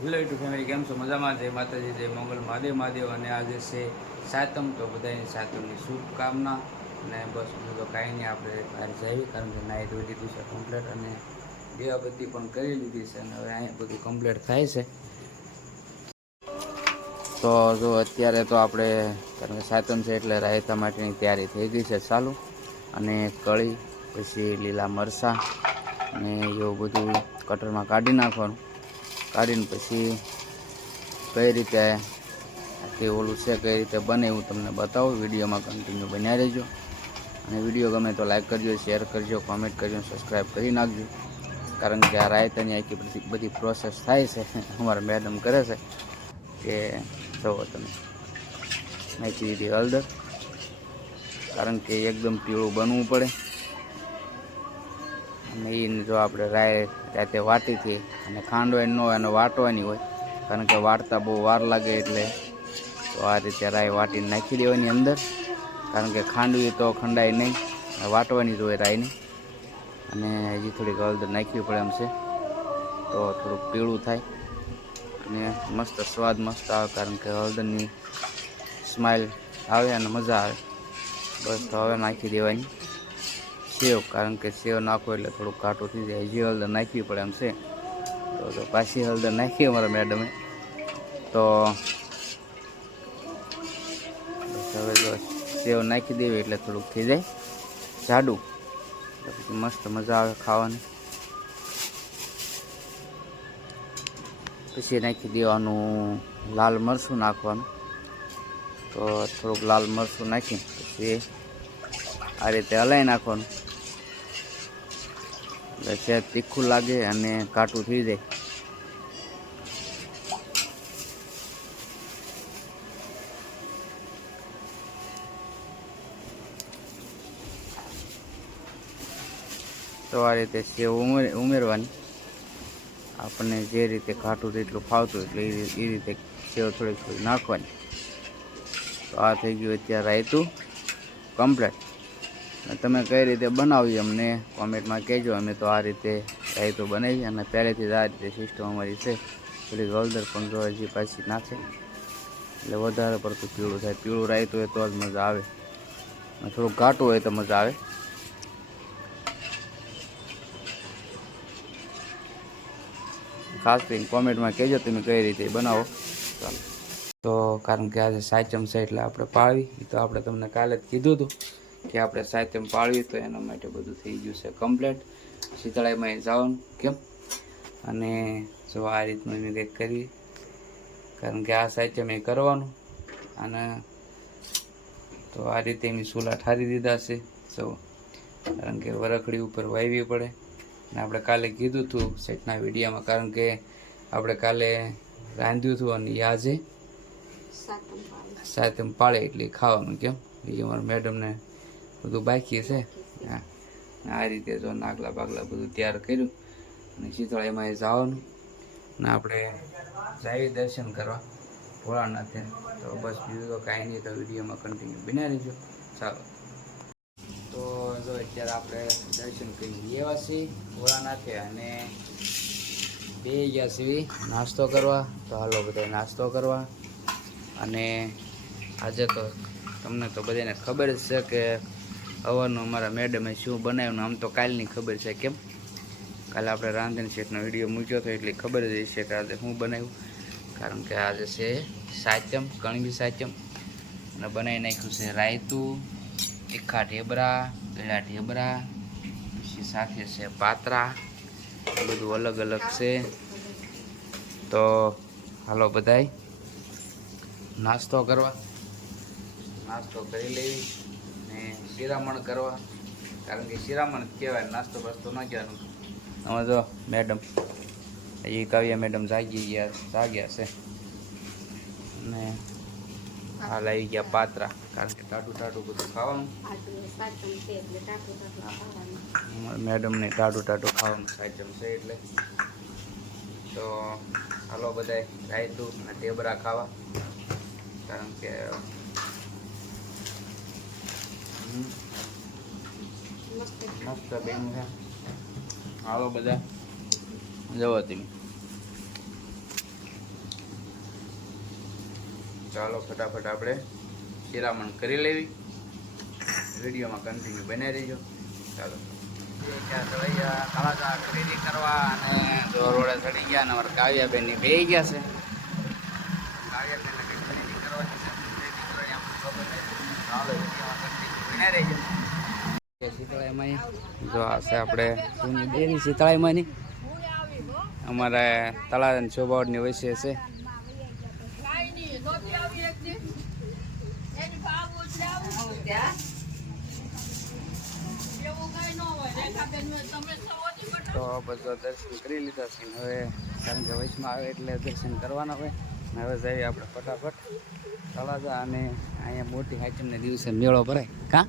Hello YouTube family કેમ છો? મજામાં? જય માતાજી, જય મંગલ. મહાદેવ મહાદેવ. અને આજે છે સાતમ, તો બધાની સાતમની શુભકામના. અને બસ બીજું તો કાંઈ નહીં, આપણે બહાર જઈએ, કારણ કે નાહી ધોઈ લીધું છે કમ્પ્લેટ અને દીવાબત્તી પણ કરી લીધી છે, અને હવે અહીંયા બધું કમ્પ્લેટ થાય છે. તો જો અત્યારે તો આપણે, કારણ કે સાતમ છે એટલે રાયતા માટેની તૈયારી થઈ ગઈ છે ચાલુ. અને કળી, પછી લીલા મરચાં અને એવું બધું કટરમાં કાઢી નાખવાનું. કાઢીને પછી કઈ રીતે આખી ઓલું છે, કઈ રીતે બને હું તમને બતાવું. વિડીયોમાં કન્ટિન્યુ બન્યા રહેજો. અને વીડિયો ગમે તો લાઈક કરજો શેર કરજો કોમેન્ટ કરજો સબસ્ક્રાઈબ કરી નાખજો. કારણ કે આ રાયતાની આખી બધી પ્રોસેસ થાય છે. અમારા મેડમ કરે છે કે જુઓ તમે નાખી દીધી હળદર. કારણ કે એકદમ પીળું બનવું પડે. એને જો આપણે રાય રાતે વાટીથી અને ખાંડો ન હોય અને વાટવાની હોય, કારણ કે વાટતા બહુ વાર લાગે એટલે તો આ રીતે રાય વાટીને નાખી દેવાની અંદર, કારણ કે ખાંડવી તો ખંડાય નહીં વાટવાની જ હોય રાયની. અને હજી થોડીક હળદર નાખવી પડે એમ છે, તો થોડુંક પીળું થાય. અને મસ્ત સ્વાદ મસ્ત આવે, કારણ કે હળદરની સ્માઇલ આવે અને મજા આવે. બસ હવે નાખી દેવાની. સેવ, કારણ કે સેવ નાખો એટલે થોડુંક ઘાટું થઈ જાય. હજી હળદર નાખવી પડે એમ છે. તો પાછી હળદર નાખી અમારા મેડમે. તો હવે જો સેવ નાખી દેવી એટલે થોડુંક થઈ જાય. જાડું. પછી મસ્ત મજા આવે ખાવાની. પછી નાખી દેવાનું લાલ મરચું નાખવાનું. તો થોડુંક લાલ મરચું નાખી, પછી આ રીતે હલાવી નાખવાનું. એટલે તીખું લાગે અને કાટું થઈ જાય. તો આ રીતે સેવ ઉમેર, ઉમેરવાની. આપણને જે રીતે ખાટું જેટલું ફાવતું એટલે એ રીતે સેવ થોડીક થોડી નાખવાની. તો આ થઈ ગયું અત્યારે રાયતું કમ્પ્લેટ. તમે કઈ રીતે બનાવી અમને? કોમેન્ટમાં કહેજો. અમે તો આ રીતે રાયતું બનાવી અને પહેલેથી જ આ રીતે સિસ્ટમ અમારી છે. થોડીક હળદર જો હજી પાછી નાખે. એટલે વધારે પડતું પીળું થાય. પીળું રાયતું હોય તો જ મજા આવે. અને થોડુંક ઘાટું હોય તો મજા આવે. ખાસ કરીને કોમેન્ટમાં કહેજો તમે કઈ રીતે બનાવો. ચાલો. તો કારણ કે આજે સાચમ છે એટલે આપણે પાળવી. એ તો આપણે તમને કાલે જ કીધું હતું. કે આપણે સાચમ પાળવી તો એના માટે બધું થઈ ગયું છે કમ્પ્લેટ શીતળાઈમાં જવાનું કેમ? અને જો આ રીતનું એની કંઈક કરી કારણ કે આ સાહિત્ય મેં કરવાનું. અને તો આ રીતે એની સુલા ઠારી દીધા છે સૌ કારણ કે વરખડી ઉપર વાવી પડે. અને આપણે કાલે કીધું હતું સેટના વિડીયામાં કારણ કે આપણે કાલે રાંધ્યું હતું અને યાજે આજે સાતમ પાળે. એટલે ખાવાનું કેમ? એ અમારા મેડમને બધું બાકી છે હા. આ રીતે જો નાગલા બાગલા બધું તૈયાર કર્યું અને શીતળાઈમાં એમાં જવાનું. ને આપણે જાય દર્શન કરવા ભોળાનાથે. તો બસ બીજું તો કાંઈ નહીં, તો વિડીયોમાં કન્ટિન્યુ બિના રહીજો. ચાલો. તો જો અત્યારે આપણે દર્શન કરી લેવા છીએ ભોળાનાથે અને બે ગયા છીએ નાસ્તો કરવા. તો હાલો બધા નાસ્તો કરવા. અને આજે તો તમને તો બધાને ખબર જ છે કે હવાનું અમારા મેડમે શું બનાવ્યું આમ તો કાલની ખબર છે કેમ? કાલે આપણે રાંધણ શેઠનો વીડિયો મૂક્યો હતો એટલે ખબર જ હશે કે આજે શું બનાવ્યું. કારણ કે આજે છે સાચમ કણબી સાચમ અને બનાવી નાખ્યું છે રાયતું, તીખા ઢેબરા ગળા ઢેબરા, પછી સાથે છે પાતરા. બધું અલગ અલગ છે. તો હાલો બધાય, નાસ્તો કરવા. નાસ્તો કરી લેવી ને શિરામણ કરવા. કારણ કે શિરામણ કહેવાય, નાસ્તો બાસ્તો ન કહેવાનું. અમે જો મેડમ, એ કાવ્યા મેડમ જાગી ગયા, જાગ્યા છે. ને હાલ આવી ગયા પાત્રા, કારણ કે ટાટું ટાટું બધું ખાવાનું. મેડમને ટાટું ટાટું ખાવાનું સાચમ છે એટલે. તો હાલો બધાય રાયતું અને ટેબરા ખાવા. કારણ કે મસ્ત બેન છે. હાલો બધા. જવો ચાલો ફટાફટ આપણે શિરામણ કરી લેવી. વિડીયોમાં કન્ટિન્યુ બનાવી રહીજો ચાલો. કાળા ખરીદી કરવા અને જો રોડે ચડી ગયા અને અમારા કાવ્યાબેનની બે ગયા છે? કાવ્યાબેન ખરીદી કરવા છે? જો આ છે આપણે બેની શીતળાઈમાંની. અમારે તળાવ ચોબાવડની વચ્ચે છે. તો બધો દર્શન કરી લીધા છે. હવે કારણ કે વચમાં આવે એટલે દર્શન કરવાના હોય. હવે જઈએ આપણે ફટાફટ. તળાજા અને અહીંયા મોટી હાચમને દિવસે મેળો ભરાય. કા?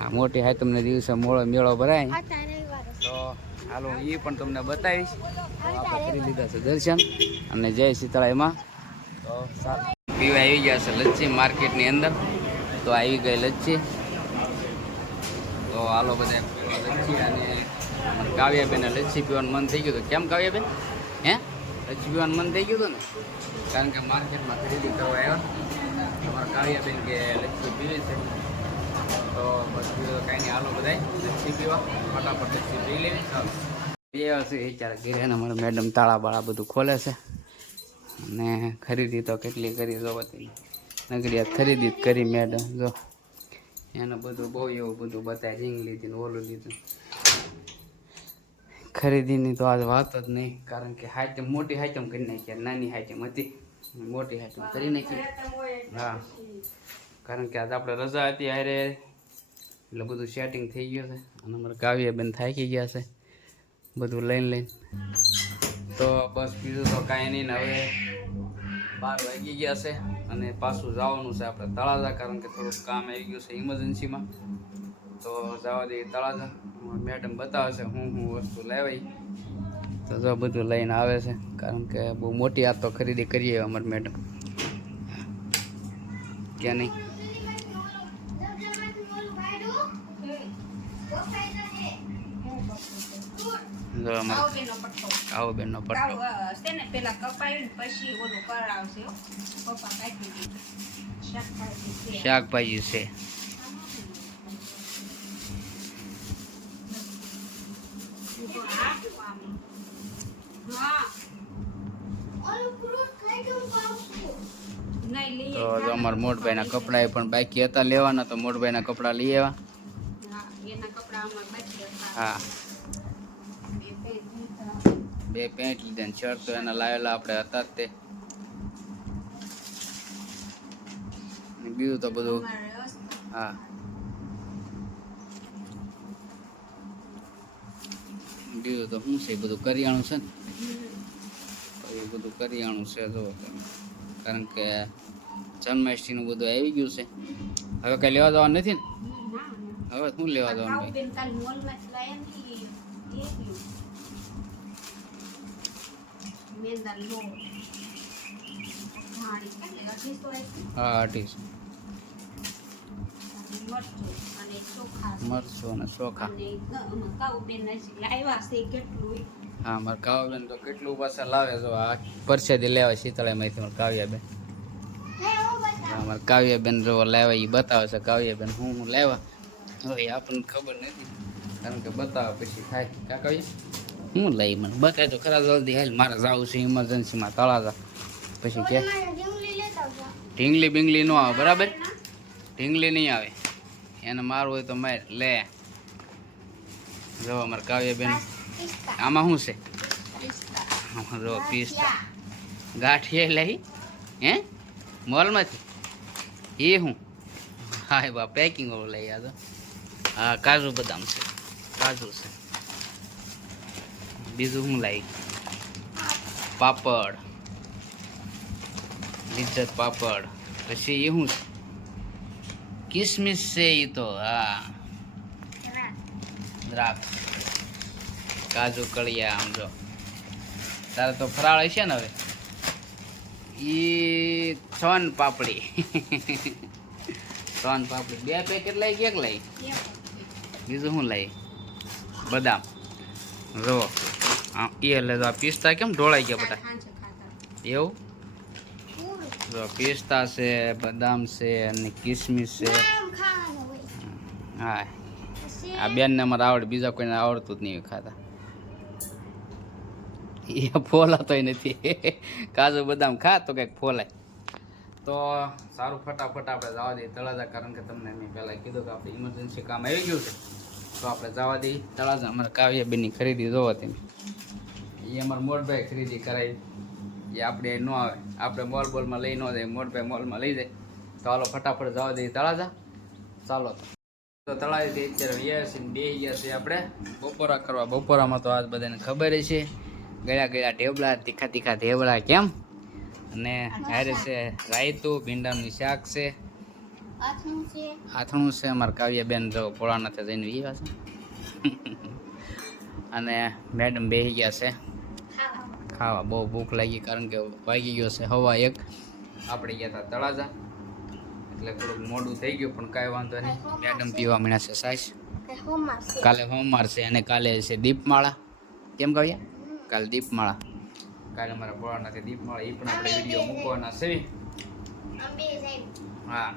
આ મોટી હાચમને દિવસે મોળો મેળો ભરાય. તો હાલો એ પણ તમને બતાવીશ. તો આપણે કરી લીધા છે દર્શન. અને જય શીતળાઈમાં. તો સારું પીવા આવી ગયા છે લચ્છી માર્કેટની અંદર. તો આવી ગઈ લચ્છી. તો હાલો બધા લચ્છી અને કાવ્યાબેને લચ્છી પીવાનું મન થઈ ગયું હતું. કેમ કાવ્યાબેન? હે? લચ્છી પીવાનું મન થઈ ગયું હતું ને? કારણ કે માર્કેટમાં ખરીદી કરવા આવ્યા અમારા કાવ્યાબેન કે લચ્છી પીવી છે તો બસ કાંઈ નહીં હાલો બધા લચ્છી પીવા ફટાફટ લચ્છી પી લેવી ચાલો બે હશે વિચાર ઘરે મેડમ તાળા બાળા બધું ખોલે છે અને ખરીદી તો કેટલી કરી જો બધી નગરિયાત ખરીદી જ કરી મેડમ જો એને બધું બહુ એવું બધું બતાય રીંગ લીધી ને ઓલું લીધું ખરીદીની તો આજ વાત જ નહીં કારણ કે હાઈટમ મોટી હાઈટમ કરી નાખી નાની હાઈટમ હતી મોટી હાઈટમ કરી નાખી. હા. કારણ કે આજે આપણે રજા હતી હારે, એટલે બધું સેટિંગ થઈ ગયું છે. અને અમારે કાવ્યાબેન થાકી ગયા છે. બધું લઈને લઈને. તો બસ બીજું તો કાંઈ નહીં ને હવે બાર વાગી ગયા છે અને પાછું જવાનું છે આપણે તળાજા, કારણ કે થોડુંક કામ આવી ગયું છે ઇમરજન્સીમાં તો જવા દઈએ તળાજા. મેડમ બતાવે છે હું હું વસ્તુ લેવાય તો જો બધું લઈને આવે છે કારણ કે બહુ મોટી આ તો ખરીદી કરીએ અમારી મેડમ કે નહીં? જો અમારે આવો બેનનો પટ્ટો. પેલા કપાયું પછી ઓલું કરાવશે પપ્પા કાઢી શાકભાજી છે. શાકભાજી છે હા નહીં લઈએ તો અમારા મોટભાઈના કપડાં પણ બાકી હતા લેવાના તો મોટભાઈના કપડાં લઈ આવ્યા. હા બે પેન્ટ લીધા. ને શર્ટ તો એના લાવેલા આપણે હતા જ તે. બીજું તો બધું હા. બીજું તો શું છે બધું કરિયાણું છે ને? એ બધું કરિયાણું છે જો. કારણ કે જન્માષ્ટમીનું બધું આવી ગયું છે. હવે કઈ લેવા જવાનું નથી ને? ના, ના. હવે શું લેવા જવાનું? હા બેન ને? અઢીસો મરચું અને ચોખા હા મારે કાવ્યાબેન તો કેટલું પાછા લાવે જો આ પરસેદી લેવા શીતળામાંથી મારે કાવ્યાબેન. હા, મારે કાવ્યાબેન જો લાવ્યા એ બતાવે છે કાવ્યાબેન હું હું લાવ્યા? હવે આપણને ખબર નથી. કારણ કે બતાવે પછી થાય કા કહીએ હું લઈ મને? બતાવે તો ખરા જલ્દી હાલ, મારે જવું છે ઇમરજન્સીમાં તળાજા. પછી કે? ઢીંગલી બિંગલી ન આવે, બરાબર? ઢીંગલી નહીં આવે. એને મારવું હોય તો માર, લે. જો અમારે કાવ્યાબેન, આમાં શું છે? જો પિસ્તા. ગાંઠિયા લઈ હે? મોલમાંથી? એ હું? હા એ બા પેકિંગ વાળું લઈ આવ્યો હા, કાજુ બદામ છે. કાજુ છે. બીજું શું લાવી પાપડ. લિજ્જત પાપડ. પછી એ શું છે? કિસમિસ છે એ તો, હા. દ્રાક્ષ. કાજુ કળિયા, આમ જો. તારે તો ફરાળ હશે ને હવે? ઈ સોન પાપડી. સોન પાપડી. બે પેકેટ લઈ કે એક લઈ? બીજું શું લઈ? બદામ. જો એ એટલે તો આ પિસ્તા કેમ ઢોળાઈ ગયા બધા? એવું? જો, પિસ્તા છે, બદામ છે, અને કિસમિસ છે. હા. આ બેનને અમારે આવડે, બીજા કોઈને આવડતું જ નહીં ખાતા. એ ફોલાતોય નથી. કાજુ બદામ ખા તો કંઈક ફોલાય. તો સારું ફટાફટ આપણે જવા દઈએ તળાજા, કારણ કે તમને મેં પહેલાં કીધું કે આપણે ઇમરજન્સી કામ આવી ગયું છે. તો આપણે જવા દઈએ તળાજા, અમારે કાવ્યાબેનની ખરીદી જોવા તેની. એ અમારે મોટભાઈ ખરીદી કરાવી. એ આપણે ન આવે. આપણે મોલ બોલમાં લઈ ન જાય મોટભાઈ મોલમાં લઈ જાય. તો હાલો ફટાફટ જવા દઈએ તળાજા. ચાલો તો. તળાવી અત્યારે વ્યાસ બે ગયા છે આપણે. બપોરા કરવા. બપોરામાં તો આજ બધાને ખબર છે ગયા ગયા ઢેબલા, તીખા તીખા ટેબલા કેમ? અને હારે છે રાયતું ભીંડાનું શાક છે. આથણું છે. અમારા કાવ્યાબેન જો ભોળાનાથે જઈને વિયા છે. અને મેડમ બેસી ગયા છે. ખાવા બહુ ભૂખ લાગી કારણ કે વાગી ગયો છે હવા એક. આપણે ગયા હતા તળાજા. એટલે થોડુંક મોડું થઈ ગયું પણ કાંઈ વાંધો નહીં. મેડમ પીવા મળ્યા છે સાસ છે. કાલે હોમવાર છે અને કાલે છે દીપમાળા. કેમ કાવ્યા? કાલે દીપમાળા. કાલે મારા દીપ મળે એ પણ આપણે વીડિયો મૂકવાના છે. હા.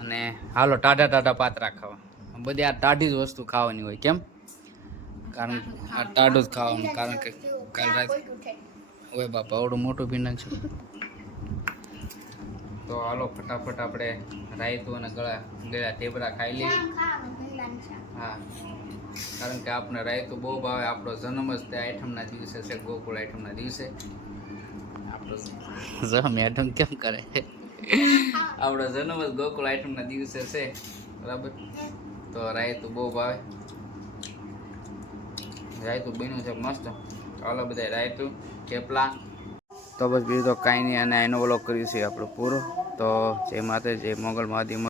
અને હાલો ટાઢા ટાઢા પાત્રા ખાવા. બધી આ ટાઢી જ વસ્તુ ખાવાની હોય કેમ? કારણ આ ટાઢું જ ખાવાનું કારણ કે કાલ રાત ઓય બાપા આવડું મોટું ભીંડા છે. તો હાલો ફટાફટ આપણે રાયતું અને ગળા ગળા ટેબરા ખાઈ લઈએ. હા. કારણ કે આપણે રાયતું બહુ ભાવે. આપણો જન્મ જ તે આઈટમના દિવસે છે, ગોકુળ આઈટમના દિવસે. આપણો કેમ કરે? આપણો જન્મ જ ગોકુળ આઈટમના દિવસે છે, બરાબર? તો રાયતું બહુ ભાવે. રાયતું બન્યું છે મસ્ત. ચાલો બધા રાયતું, થેપલા. તો બસ બીજું તો કાંઈ નહીં, અને એનો વ્લોગ કર્યું છે આપણો પૂરો. તો જય માતા જય મોગલ મહાદેવ.